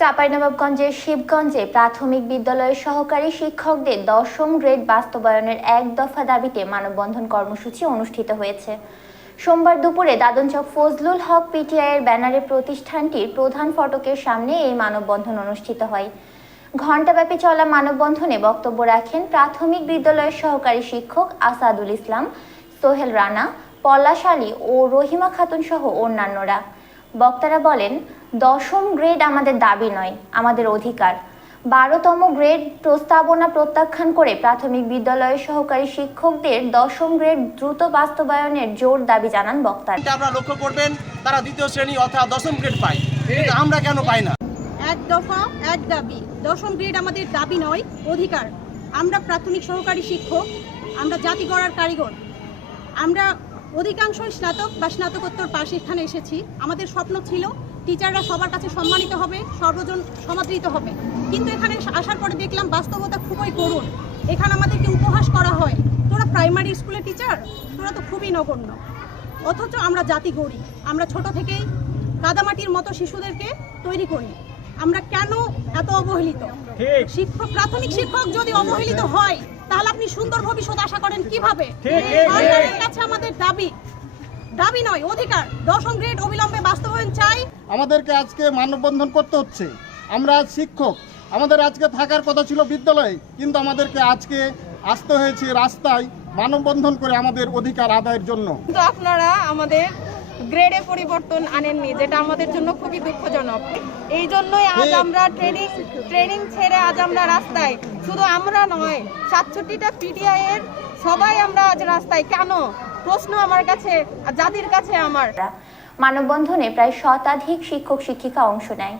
চাঁপাইনবাবগঞ্জের শিবগঞ্জে প্রাথমিক বিদ্যালয়ের সহকারী শিক্ষকদের 10ম গ্রেড বাস্তবায়নের এক দফা দাবিতে মানববন্ধন কর্মসূচি অনুষ্ঠিত হয়েছে। সোমবার দুপুরে দাদনচক ফজলুল হক পিটিআইয়ের ব্যানারে প্রতিষ্ঠানটির প্রধান ফটকের সামনে এই মানববন্ধন অনুষ্ঠিত হয়। ঘণ্টাব্যাপী চলা মানববন্ধনে বক্তব্য রাখেন প্রাথমিক বিদ্যালয়ের সহকারী শিক্ষক আসাদুল ইসলাম, সোহেল রানা, পলাশ আলী ও রহিমা খাতুন সহ অন্যান্যরা। বক্তারা বলেন, 10ম গ্রেড আমাদের দাবি নয়, আমাদের অধিকার। 12তম গ্রেড প্রস্তাবনা প্রত্যাখ্যান করে প্রাথমিক বিদ্যালয়ের সহকারী শিক্ষকদের 10ম গ্রেড দ্রুত বাস্তবায়নের জোর দাবি জানান বক্তারা। আপনারা লক্ষ্য করবেন, তারা দ্বিতীয় শ্রেণী অর্থাৎ 10ম গ্রেড পায়, কিন্তু আমরা কেন পাই না? এক দফা এক দাবি। 10ম গ্রেড আমাদের দাবি নয়, অধিকার। আমরা প্রাথমিক সহকারী শিক্ষক, আমরা জাতি গড়ার কারিগর। আমরা অধিকাংশই স্নাতক বা স্নাতকোত্তর পাশ এখানে এসেছি। আমাদের স্বপ্ন ছিল টিচাররা সবার কাছে সম্মানিত হবে, সর্বজন সমাদৃত হবে, কিন্তু এখানে আসার পরে দেখলাম বাস্তবতা খুবই করুণ। এখানে আমাদেরকে উপহাস করা হয়, তোরা প্রাইমারি স্কুলের টিচার, তোরা তো খুবই নগণ্য। অথচ আমরা জাতি গড়ি, আমরা ছোট থেকেই কাদামাটির মতো শিশুদেরকে তৈরি করি। আমরা কেন এত অবহেলিত? প্রাথমিক শিক্ষক যদি অবহেলিত হয়, তাহলে আপনি সুন্দর ভবিষ্যৎ আশা করেন কিভাবে? সরকারের কাছে আমাদের দাবি নয়, অধিকার। 10ম গ্রেড অবিলম্বে বাস্তবায়ন চাই। আমাদেরকে আজকে মানববন্ধন করতে হচ্ছে। আমরা শিক্ষক, আমাদের আজকে থাকার কথা ছিল বিদ্যালয়ে, কিন্তু আমাদেরকে আজকে আসতে হয়েছে রাস্তায় মানববন্ধন করে আমাদের অধিকার আদায়ের জন্য। কিন্তু আপনারা আমাদের গ্রেডে পরিবর্তন আনেননি, যেটা আমাদের জন্য খুবই দুঃখজনক। এই জন্যই আজ আমরা ট্রেনিং ছেড়ে আজ আমরা রাস্তায়। শুধু আমরা নয়, 67টা পিটিআই এর সবাই আমরা আজ রাস্তায়। কেন? প্রশ্ন আমার কাছে, জাতির কাছে আমার। মানববন্ধনে প্রায় শতাধিক শিক্ষক শিক্ষিকা অংশ নেয়।